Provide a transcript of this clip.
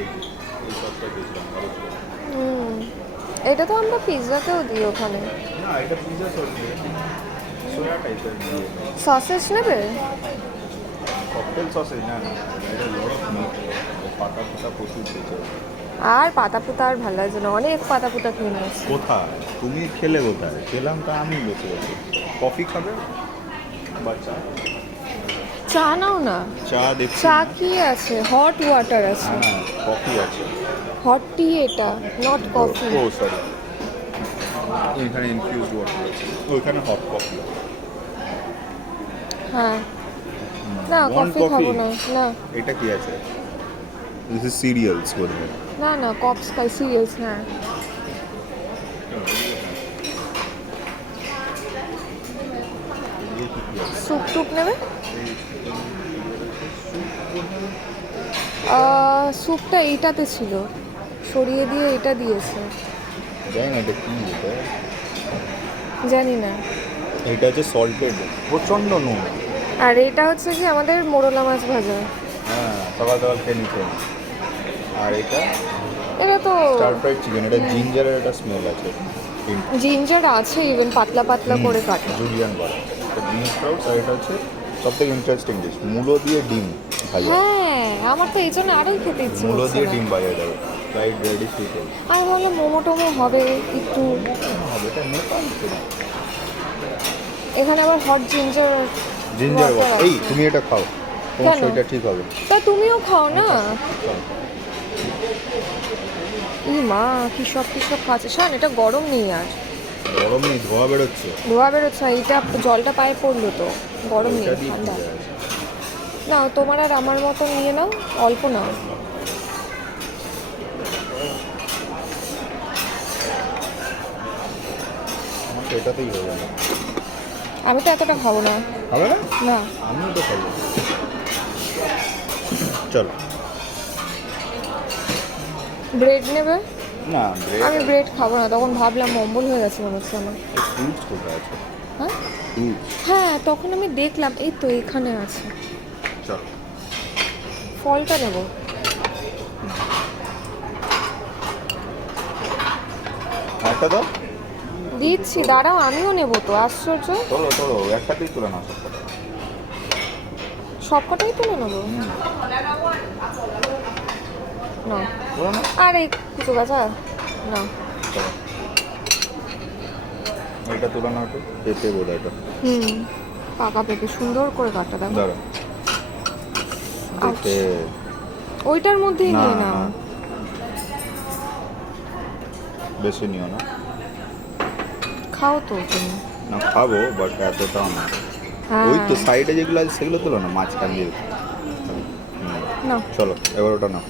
এই সবটা দিয়েছিলাম ভালো ছিল। হুম, এটা তো আমরা পিৎজাতেও দিই ওখানে। না এটা পিৎজা সস দিয়ে সোয়া টাইপের দিয়ে সসেস নেবে? ককটেল সসেজ না না এটা লড়ক মিট পাতা পাতা প্রচুর দিয়েছে। আর পাতা পুতা আর ভালো লাগছে না, অনেক পাতা পুতা খেয়ে নিয়েছি। কোথায় তুমি খেলে কোথায় খেলাম তো আমি বসে আছি। কফি খাবে বা চা? চা নাও না। চা দেখছি চা না। কি আছে? হট ওয়াটার আছে। না না কফি আছে। হট টি এটা, নট কফি। ও সরি এখানে ইনফিউজড ওয়াটার আছে ওইখানে হট কফি আছে। হ্যাঁ, না ওয়ান কফি কফি খাবো না। না এটা কি আছে? দিস ইজ সিরিয়ালস বোধহয়। না না, কপ স্পাই সিরিয়ালস। হ্যাঁ, ये কি আছে? স্যুপ টুপ নেবে? স্যুপটা এইটাতে ছিল, সরিয়ে দিয়ে এটা দিয়েছে। জানি না এটা কি এটা। জানি না। এটা হচ্ছে সল্টেড প্রচণ্ড নুন। আর এটা হচ্ছে কি আমাদের মোরলা মাছ ভাজা। হ্যাঁ সকাল সকাল খেয়ে নিতে। আর এটা এটা তো স্টার ফ্রাইড চিকেন এটা জিঞ্জারের একটা স্মেল আছে। জিঞ্জার আছে, ইভেন পাতলা পাতলা করে কাটা। জুলিয়ান করা এটা বিন স্প্রাউটস আর এটা হচ্ছে সবথেকে ইন্টারেস্টিং ডিশ মূলো দিয়ে ডিম ভাজা। হ্যাঁ, আমার তো এই জন্য আরোই খেতে ইচ্ছে মূলো হচ্ছে দিয়ে না। ডিম ভাজা দেবে ফ্রাইড রেডি চিকেন আমি ভাবলাম মোমো টোমো হবে একটু। হবে এটা নেপাল তো না। এখানে আবার hot ginger ginger water water আছে। এই তুমি এটা খাও তোমার কেন? শরীরটা ঠিক হবে। তা তুমিও খাও না। চলো। ই মা, কি সব খাচ্ছে শান, এটা গরম নেই আর। গরম নেই ধোয়া বেরোচ্ছে। ধোয়া বেরোচ্ছে, এইটা জলটা পায়ে পড়লো তো। গরম নেই, ওইটা দিয়ে কি ঠান্ডা। যায় আসে? নাও তোমার আর আমার মতন নিয়ে নাও, অল্প নাও। আমার তো এটাতেই হয়ে গেল। আমি তো এতটা খাবো না। হবে না? না। আমিও তো খাবো। চলো। ব্রেড নেবে? না আমি ব্রেড ব্রেড খাবো না, তখন ভাবলাম অম্বল হয়ে গেছে মনে হচ্ছে আমার। ফ্রুটস কোথায় আছে? হ্যাঁ ফ্রুটস হ্যাঁ, তখন আমি দেখলাম এই তো এখানে আছে। চলো। ফলটা নেবো। একটা দাও। দিচ্ছি, দাঁড়াও, আমিও নেবো তো, আশ্চর্য। চলো চলো একটাতেই তুলে নাও সব কটা। সবকটাই তুলে নেবো। না, তুলে নাও। আরে কিছু গাছা না। চলো এটা তুলে নাও একটু পেঁপে বোধ এটা। হুম, পাকা পেঁপে সুন্দর করে কাটা দেখো। দাঁড়া দেখে ওইটার মধ্যেই না নিয়ে না নাও। বেশি নিও না। খাও তো তুমি। না খাবো বাট এতটাও না। হ্যাঁ ওই তো সাইডে যেগুলো আছে সেগুলো তুলো না মাঝখান দিয়ে। না। চলো এবার ওটা নাও।